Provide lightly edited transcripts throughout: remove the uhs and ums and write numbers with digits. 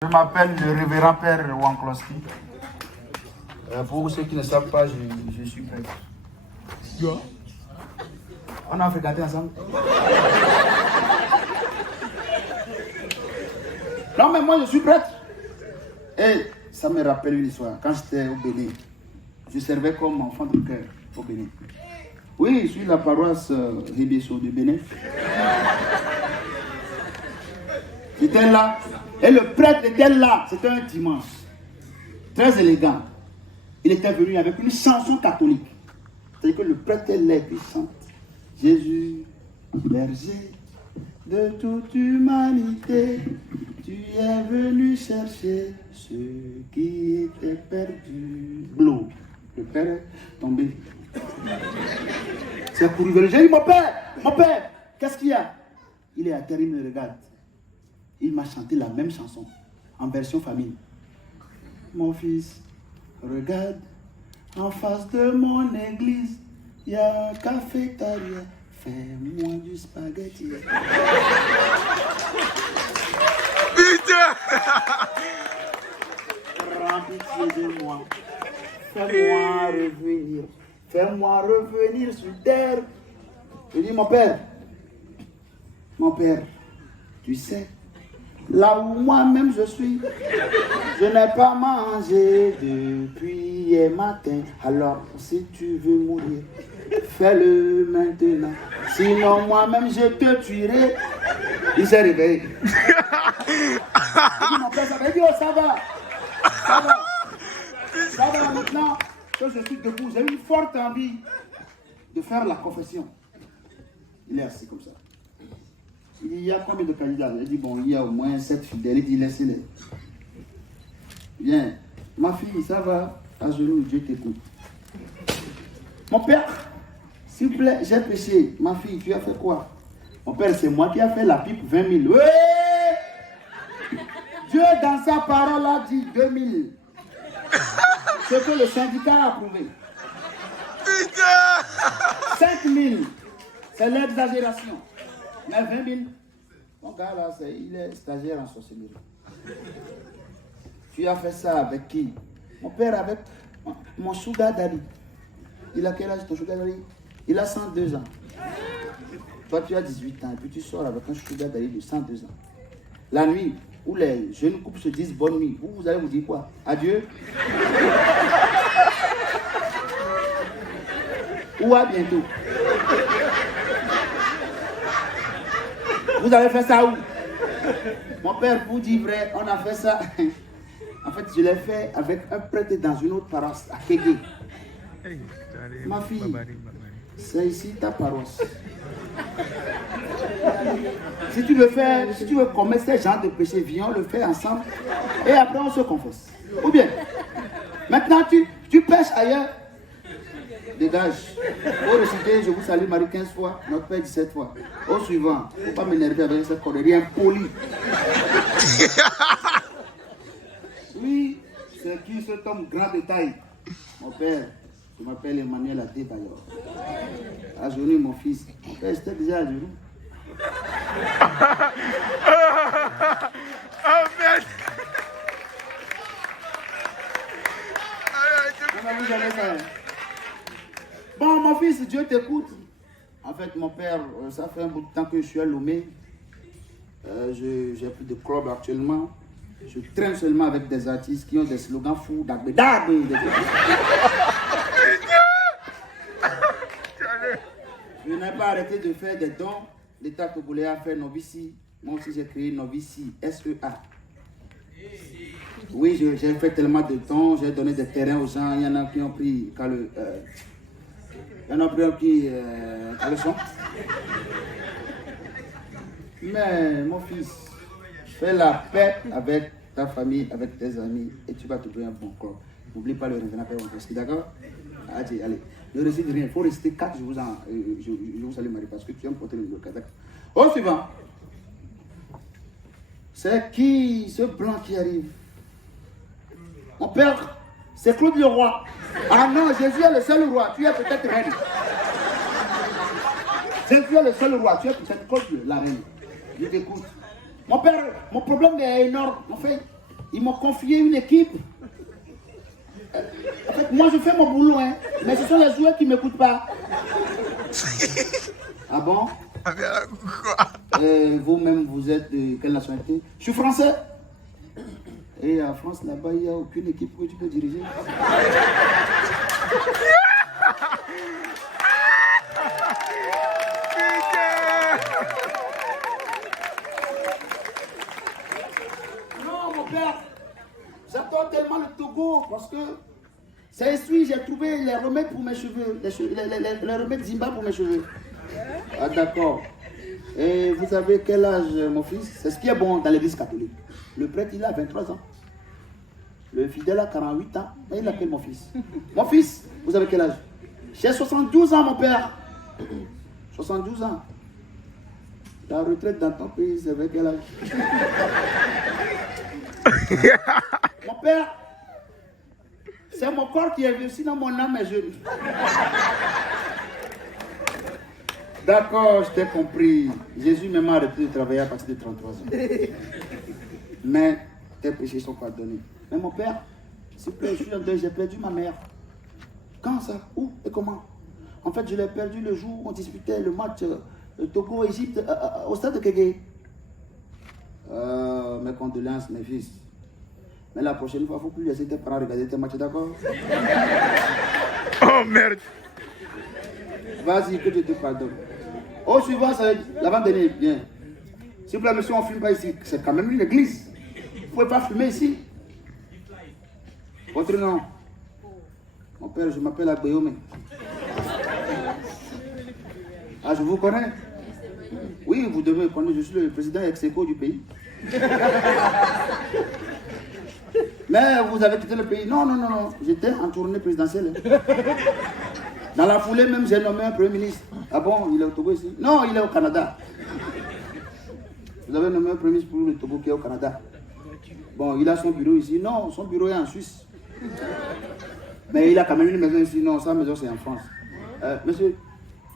Je m'appelle le révérend Père Wankloski. Pour ceux qui ne savent pas, je suis prêtre. On a fréquenté ensemble. Non, mais moi je suis prêtre. Et ça me rappelle une histoire. Quand j'étais au Bénin, je servais comme enfant de cœur au Bénin. Oui, je suis la paroisse Ribesso du Bénin. J'étais là. Et le prêtre était là. C'était un dimanche. Très élégant. Il était venu avec une chanson catholique. C'est-à-dire que le prêtre est là et chante. Jésus, berger de toute humanité, tu es venu chercher ceux qui étaient perdus. Blou. Le père est tombé. C'est couru vers le j'ai dit, mon père, qu'est-ce qu'il y a? Il est à terre, il me regarde. Il m'a chanté la même chanson, en version famille. Mon fils, regarde, en face de mon église, il y a un cafétéria. Fais-moi du spaghetti. Putain! Prends pitié de moi. Fais-moi revenir. Fais-moi revenir sur terre. Je dis, mon père, tu sais, là où moi-même je suis, je n'ai pas mangé depuis hier matin. Alors, si tu veux mourir, fais-le maintenant. Sinon, moi-même, je te tuerai. Il s'est réveillé. Il dit, mon père, ça va. Il dit, oh, ça va. Ça va maintenant que je suis debout. J'ai une forte envie de faire la confession. Il est assis comme ça. Il dit, il y a combien de candidats? Il dit, bon, il y a au moins 7 fidèles. Il dit, laissez-les. Viens. Ma fille, ça va? À genoux, Dieu t'écoute. Mon père, s'il vous plaît, j'ai péché. Ma fille, tu as fait quoi? Mon père, c'est moi qui ai fait la pipe 20 000. Oui! Dieu, dans sa parole, a dit 2 000. Ce que le syndicat a approuvé. Putain! 5 000, c'est l'exagération. Mais 20 000, mon gars là, il est stagiaire en sorcellerie. Tu as fait ça avec qui? Mon père avec mon sugar daddy. Il a quel âge ton sugar daddy? Il a 102 ans. Toi tu as 18 ans et puis tu sors avec un sugar daddy de 102 ans. La nuit, où les jeunes couples se disent bonne nuit, vous allez vous dire quoi? Adieu? Ou à bientôt? Vous avez fait ça où? Mon père vous dit vrai, on a fait ça. En fait, je l'ai fait avec un prêtre dans une autre paroisse, à Kégué. Ma fille, c'est ici ta paroisse. Si tu veux commettre ces genres de péchés, viens, on le fait ensemble. Et après, on se confesse. Ou bien, maintenant, tu pêches ailleurs. Dégage. Au réciter, je vous salue Marie 15 fois, notre Père 17 fois. Au suivant, il ne faut pas m'énerver avec cette connerie impoli. Oui, c'est qui cet homme grand de taille? Mon père, je m'appelle Emmanuel Adebayor. À genoux, mon fils. Mon père, j'étais déjà à genoux. Oh merde! Bon, mon fils, Dieu t'écoute. En fait, mon père, ça fait un bout de temps que je suis à Lomé. J'ai plus de club actuellement. Je traîne seulement avec des artistes qui ont des slogans fous. Je n'ai pas arrêté de faire des dons. L'État togolais a fait Novici. Moi aussi, j'ai créé Novici, SEA. Oui, j'ai fait tellement de dons. J'ai donné des terrains aux gens. Il y en a qui ont pris caleçon. Mais mon fils, fais la paix avec ta famille, avec tes amis, et tu vas trouver un bon corps. N'oublie pas le révérend Père Wankloski, d'accord? Allez. Ne récite rien, il faut réciter 4, je vous salue Marie, parce que tu aimes porter le numéro 4. Au suivant. C'est qui ce blanc qui arrive? Mon père, c'est Claude le roi. Ah non, Jésus est le seul roi, tu es peut-être reine. Jésus est le seul roi, tu es peut-être Claude la reine. Je t'écoute. Mon père, mon problème est énorme. En fait, Ils m'ont confié une équipe. En fait, moi je fais mon boulot, hein, mais ce sont les joueurs qui ne m'écoutent pas. Ah bon? Vous-même, vous êtes de quelle nationalité? Je suis français. Et en France, là-bas, il n'y a aucune équipe que tu peux diriger. Non, mon père, j'adore tellement le Togo parce que c'est ici j'ai trouvé les remèdes pour mes cheveux, les remèdes Zimba pour mes cheveux. Ah d'accord. Et vous avez quel âge, mon fils? C'est ce qui est bon dans l'église catholique. Le prêtre, il a 23 ans. Le fidèle a 48 ans. Et il appelle mon fils. Mon fils, vous avez quel âge? J'ai 72 ans, mon père. 72 ans. La retraite dans ton pays, c'est avec quel âge? Mon père, c'est mon corps qui est vieux, sinon mon âme est jeune. D'accord, je t'ai compris. Jésus m'a arrêté de travailler à partir de 33 ans. Mais tes péchés sont pardonnés. Mais mon père, s'il te plaît, je suis en deuil, j'ai perdu ma mère. Quand ça? Où et comment? En fait, je l'ai perdu le jour où on disputait le match Togo-Égypte au stade de Kégué. Mes condoléances, mes fils. Mais la prochaine fois, il ne faut plus laisser tes parents regarder tes matchs, d'accord? Oh merde! Vas-y, que je te pardonne. Au suivant, c'est l'avant-dernier. Bien. S'il vous plaît, monsieur, on ne fume pas ici. C'est quand même une église. Vous ne pouvez pas fumer ici. Votre nom? Mon père, je m'appelle Agbeome. Ah, je vous connais? Oui, vous devez me connaître. Je suis le président ex-aequo du pays. Mais vous avez quitté le pays? Non, non, non, non. J'étais en tournée présidentielle. Dans la foulée, même, j'ai nommé un premier ministre. Ah bon, il est au Togo ici? Non, il est au Canada. Vous avez nommé un premier ministre pour le Togo qui est au Canada. Bon, il a son bureau ici. Non, son bureau est en Suisse. Mais il a quand même une maison ici. Non, sa maison c'est en France. Monsieur,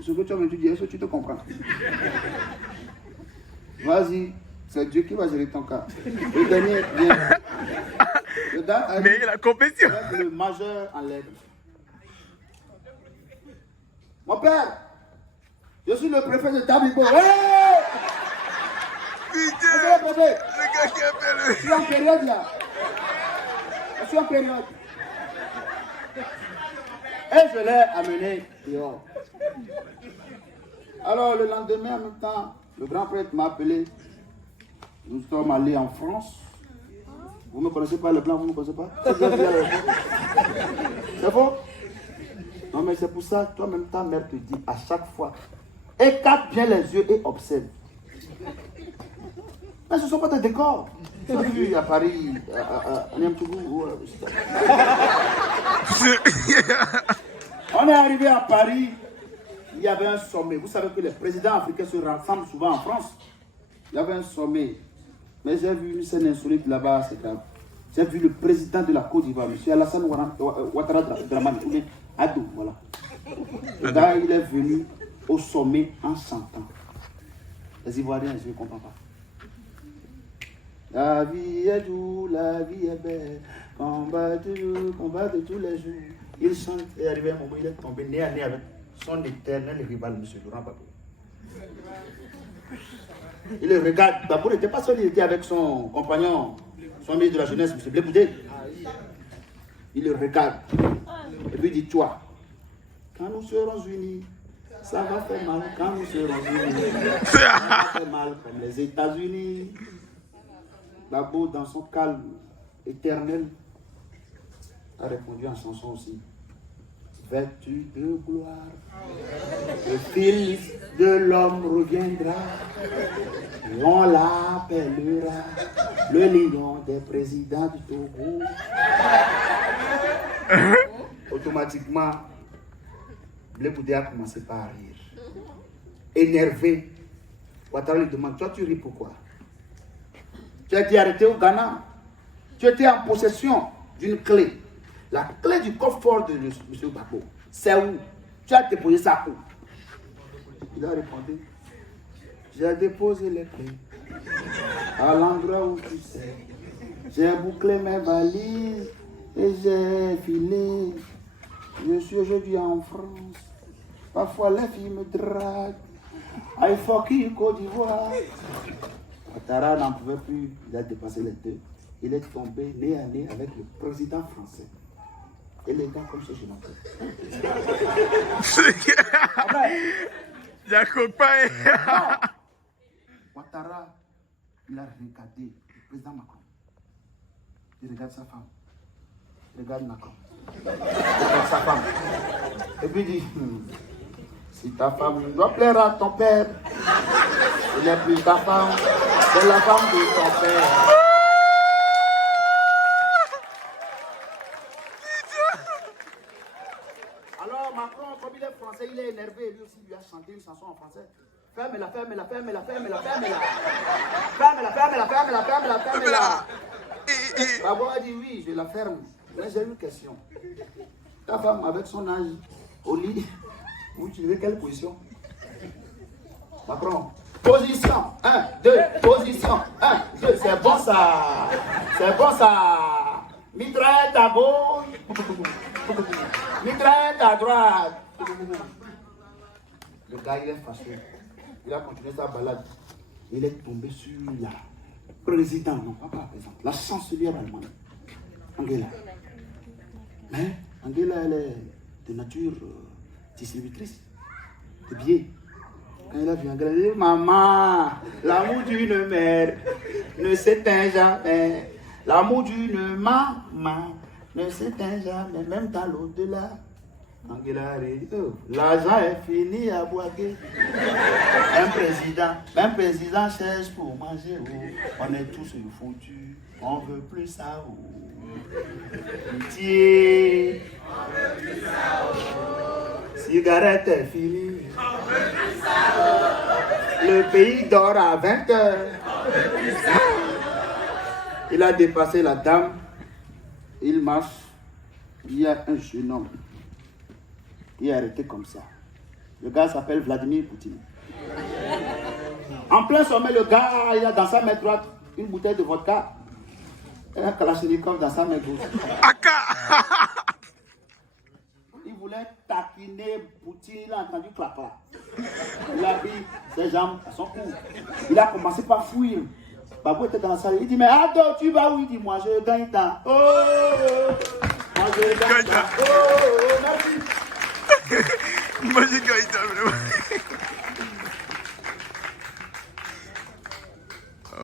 ce que tu as dit, est-ce que tu te comprends? Vas-y, c'est Dieu qui va gérer ton cas. Le dernier, bien. Mais la compétition. Le majeur en lettres. Mon père, je suis le préfet de Tablibo. Hey! Putain! Le préfet. Le gars qui appelle. Je suis en période là. Je suis en période. Et je l'ai amené dehors. Alors le lendemain, en même temps, le grand prêtre m'a appelé. Nous sommes allés en France. Vous ne me connaissez pas, le blanc, vous ne me connaissez pas? C'est faux? Non, mais c'est pour ça, toi-même, ta mère te dit à chaque fois, écarte bien les yeux et observe. Mais ce ne sont pas des décors. Tu as vu à Paris, à Niamtougou. On est arrivé à Paris, il y avait un sommet. Vous savez que les présidents africains se rassemblent souvent en France. Il y avait un sommet. Mais j'ai vu une scène insolite là-bas, c'est grave. J'ai vu le président de la Côte d'Ivoire, M. Alassane Ouattara Dramane, ou bien Adou, voilà. Le gars, il est venu au sommet en chantant. Les Ivoiriens, je ne comprends pas. La vie est douce, la vie est belle, combat de tous les jours. Il chante et arrivé à un moment, il est tombé nez à nez avec son éternel rival, M. Laurent Gbagbo. Il le regarde. Gbagbo n'était pas seul, il était avec son compagnon, son ministre de la jeunesse, M. Blé Boudé. Il le regarde. Et puis il dit, toi, quand nous serons unis, ça va faire mal. Quand nous serons unis, ça va faire mal comme les États-Unis. Gbagbo, dans son calme éternel, a répondu en chanson aussi. Vêtu de gloire, le Fils de l'homme reviendra, et on l'appellera le lion des présidents du Togo. Automatiquement, Blé Boudé a commencé par rire. Énervé, Ouattara lui demande, toi tu ris pourquoi? Tu as été arrêté au Ghana. Tu étais en possession d'une clé. La clé du coffre-fort de M. Gbagbo, c'est où? Tu as déposé ça où? Il a répondu, j'ai déposé les clés à l'endroit où tu sais. J'ai bouclé mes valises et j'ai filé. Je suis aujourd'hui en France. Parfois les filles me draguent. I fuck you, Côte d'Ivoire. Ouattara n'en pouvait plus. Il a dépassé les deux. Il est tombé nez à nez avec le président français. Et les gars comme ça, je m'appelle. J'ai un copain. Ouattara, il a regardé le président Macron. Il regarde sa femme. Il regarde Macron. Il regarde sa femme. Et puis il dit, si ta femme doit plaire à ton père, il n'est plus ta femme, c'est la femme de ton père. Alors Macron, comme il est français, il est énervé, lui aussi, il lui a chanté une chanson en français. Ferme-la, ferme-la, ferme-la, ferme-la, ferme-la. Ferme-la, ferme-la, ferme-la, ferme-la, ferme-la. Bravo a dit oui, je la ferme. Mais j'ai une question. Ta femme avec son âge, au lit, vous utilisez quelle position? Macron. Position. 1, 2, position. 1, 2, c'est bon ça. C'est bon ça. Mitraillette à gauche. Mitraillette à droite. Le gars, il est fâché. Il a continué sa balade. Il est tombé sur la présidente, non pas la présidente, la chancelière allemande, Angela. Mais Angela, elle est de nature distributrice de billets. Quand elle a vu Angela, elle dit, maman, l'amour d'une mère ne s'éteint jamais. L'amour d'une maman ne s'éteint jamais, même dans l'au-delà. Angela a dit, oh, l'argent est fini à boiter. Un président cherche pour manger. Oh. On est tous foutus. On veut plus ça. Oh. Pitié. On veut plus ça. Oh. Cigarette est finie. On veut plus ça. Oh. Le pays dort à 20h. On veut plus ça. Oh. Il a dépassé la dame. Il marche. Il y a un jeune homme. Il est arrêté comme ça. Le gars s'appelle Vladimir Poutine. En plein sommet, le gars, il a dans sa main droite une bouteille de vodka et un kalachnikov dans sa main gauche. Il voulait taquiner Poutine, il a entendu clapper. Il a pris ses jambes à son cou. Il a commencé par fuir. Babou était dans la salle. Il dit, mais Ado, tu vas où? Il dit, moi je gagne temps. Oh, moi je gagne temps. Oh, merci. Moi j'ai gagné, vraiment.